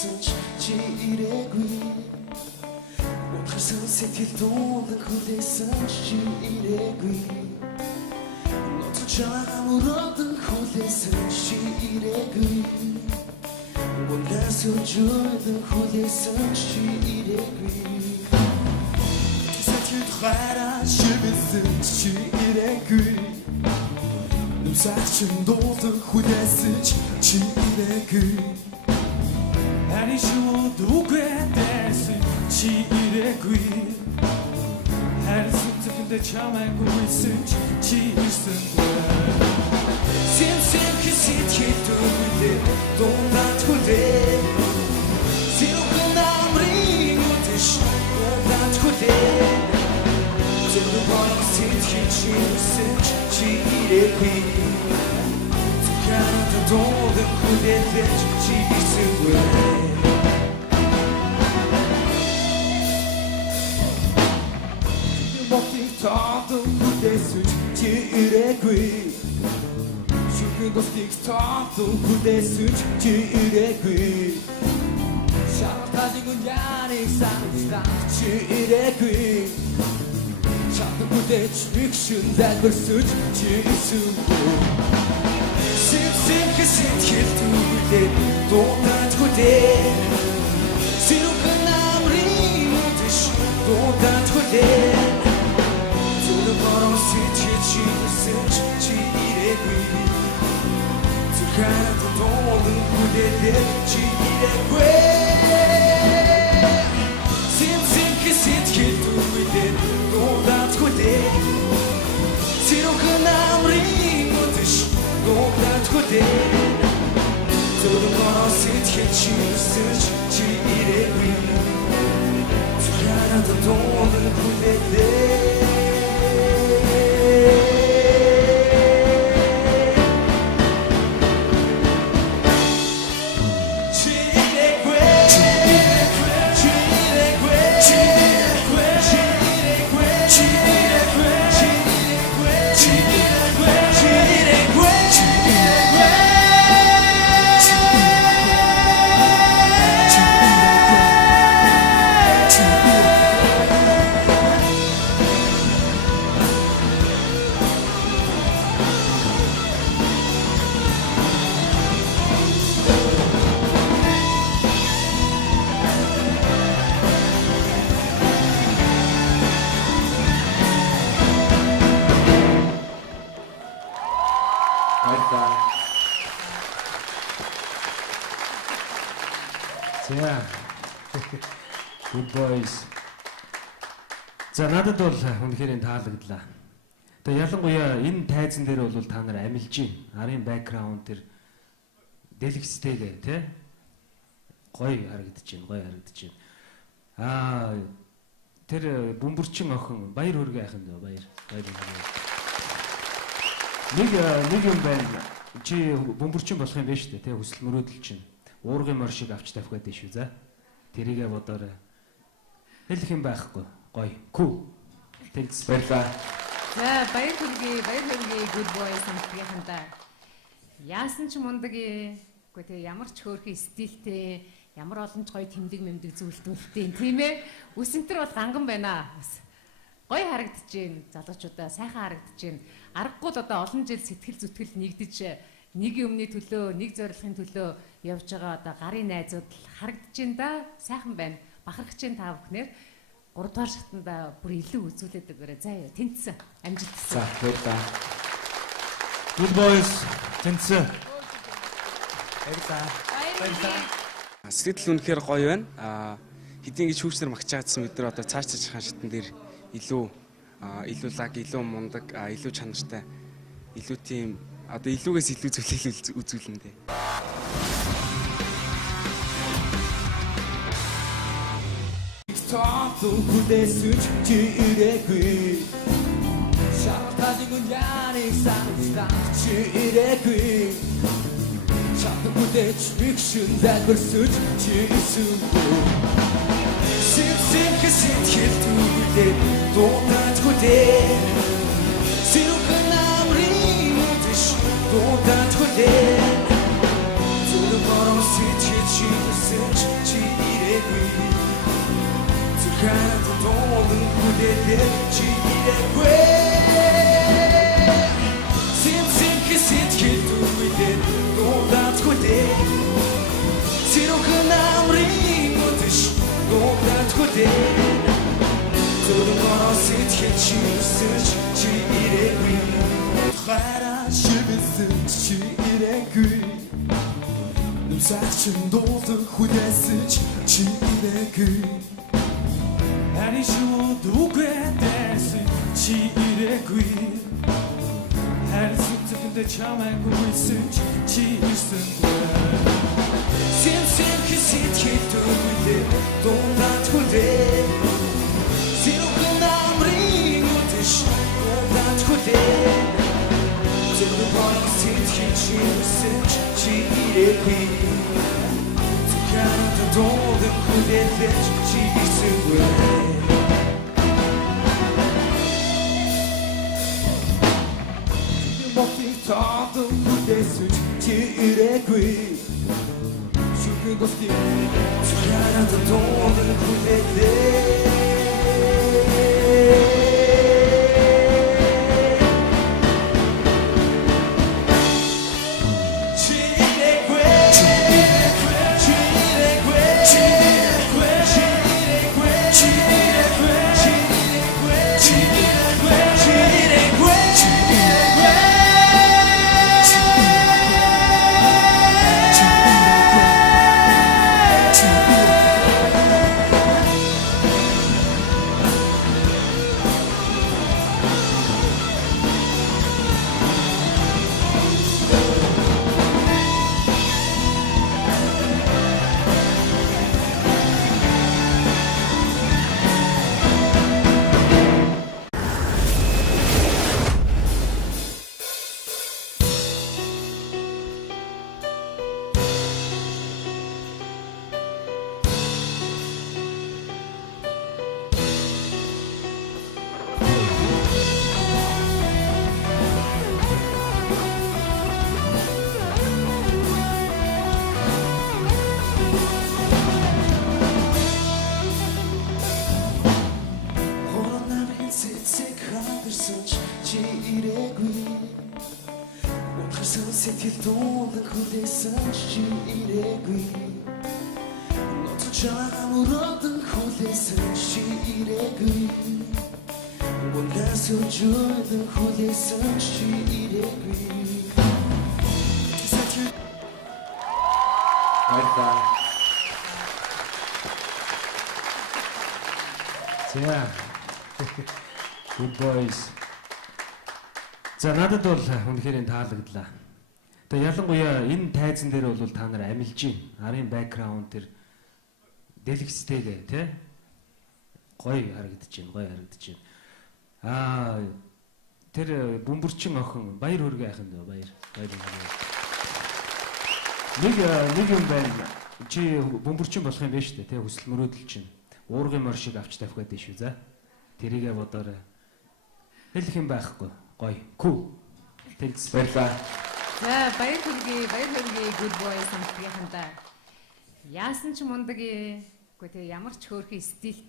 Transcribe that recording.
хүлээсэн чи ирээгүй. Утгасан сэтгэл дуулан хүлээсэн чи ирээгүй. Ноцон чамаа мөрөдөн хүлээсэн чи ирээгүй. Ундас үжөөдөн хүлээсэн чи ирээгүй. Сэтгэл хараа шивсэн чи ирээгүй. Нүсачин дуулан хүлээсэн чи ирээгүй. Ари шууд үгээсэн чи ирээгүй. Харин зүгтээ чамайг хүлээсэн чи ирсэнгүй. Сэнсэр хэсэтгэл төгөлөө дундад хүлээ. Синүүхэн амрын үдэш дундад хүлээ. Зөвхөн болон сэтгэл чи ирсэн чи ирээгүй. Зүгтээ дундад хүлээсэн чи ирсэнгүй. Таатан хүлээсэн чи ирээгүй. Шүхэн гостыг таатан хүлээсэн чи ирээгүй. Шалтгаалыг үньяныг санагдсан чи ирээгүй. Чамд хүлээж бигшин залбирсан чи ирсэнгүй. Сэтгэл төгөлөө дундад хүлээ. Синүүхэн амрын үдэш дундад хүлээ. Борон сэтгэл чи ирсэн чи ирээгүй. Зүрхэнэ дуулан хүлээлээ чи ирээгүй. Сэнсэнхэ сэтгэл төгөлөө дундад хүлээ. Синүүхэн амрын үдэш дундад хүлээ. Зөвхөн борон сэтгэл чи ирсэн чи ирээгүй. Зүрхэнэ дуулан хүлээлээ. Yeah. Good boys. За надад бол үнэхээр таалагдлаа. Тэгээ ялангуяа энэ тайзан дээр бол та нар амилж байна. Арын бэкграунд тэр дэлгэцтэйгээ тий гоё харагдаж байна. Тэр бөмбөрчин охин баяр хүргээ ахын дөө баяр. Нэг юм байна. Чи бөмбөрчин болох юм байна шүү дээ тий хүсэл мөрөөдөл чинь. Уургын мор шиг авч тавих гэдэг шүү за. Тэрийгээ бодоорой. Хэлэх юм байхгүй. Гоё. Күү. Thanks. Баярлалаа. За баяр хүргэе good boys хамтгийнхандаа. Яасан ч мундаг үгүй тэгээ ямар ч хөөрхөн стилтэй, ямар олон ч гоё тэмдэг мэмдэг зүйлтүүлтэй тийм ээ. Үсэнтэр бол ганган байна. Гоё харагдаж байна. Залуучуудаа сайхан харагдаж байна. Аргагүй л одоо олон жил сэтгэл зүтгэл нэгдэж нэг юмны төлөө, нэг зорилгын төлөө явж байгаа одоо гарын найзууд харагдаж байна да. Сайхан байна. Бахархаж байна та бүхнээр. 3 дугаар шатанда бүр илүү үзүүлээд өгөөрэй. За яа, тэнцсэн. Амжилтсан. За, баярлалаа. Good boys, тэнцсэн. Баярлалаа. Сэтгэл үнэхээр гоё байна. Хэдийн гэж хүүхнэр магчаадсан бид нар одоо цааш цаашхан шатан дээр илүү лаг, илүү мундаг, илүү чанартай, илүү тийм одоо илүүгээс илүү зүйлийг үзүүлнэ дээ. Таатан хүлээсэн чи ирээгүй. Шалтгаалыг үньяныг санагдсан чи ирээгүй. Чамд хүлээж бигшин залбирсан чи ирсэнгүй. Сэтгэл төгөлөө дундад хүлээ. Синүүхэн амрын үдэш дундад хүлээ. Зөвхөн борон сэтгэл чи ирсэн хүлээлээ чи ирээгүй Синсинх сэтгэл түгвэлээ дуудахгүй дээ Сирүүхэн амрын өдөш дуудахгүй дээ Зөвхөн сэтгэл чи өсөж чи ирээгүй Хараа шивсэн чи ирээгүй Нүсачин дуудан хүлээсэж чи ирээгүй Ари шууд үгээдээс чи ирээгүй Харин зүгтээ чамайг хүлээсэж чи ирсэнгүй Синсинх сэтгэл түгвэлээ дуудахгүй дээ Сирүүхэн амрын өдөш дуудахгүй дээ Зөвхөн сэтгэл чи өсөж чи ирээгүй Зүгтээ дуудан хүлээлэж чи ирсэнгүй Таадан хүлээсэж чи ирээгүй Шүгэн гости Зүгээрээ дуудан хүлээлээ Сэтгэл дуудан хүлээсэн чи ирээгүй Ноцож амраадан хүлээсэн чи ирээгүй Гунгаас үжөөдөн хүлээсэн чи ирээгүй Баярлалаа. За. Good boys. За надад бол үнэхээр таалагдлаа. Тэгээ ялангуяа энэ тайзан дээр бол та нар амилж байна. Арын бэкграунд тэр дэлгэцтэйгээ тий гоё харагдаж байна. Тэр бөмбөрчин охин баяр хүргээ яханд баяр. Нэг юм байна. Чи бөмбөрчин болох юм байна шүү дээ тий хүсэл мөрөөдөл чинь. Уургын мор шиг авч тавих гэдэг шүү за. Тэрийгээ бодоорой. Хэлэх юм байхгүй. Гоё. Күү. Thanks. Баярлалаа. За баяр хүргэе good boys хамтгийнхандаа. Яасан ч мундаг ээ. Гэхдээ ямар ч хөөрхөн стил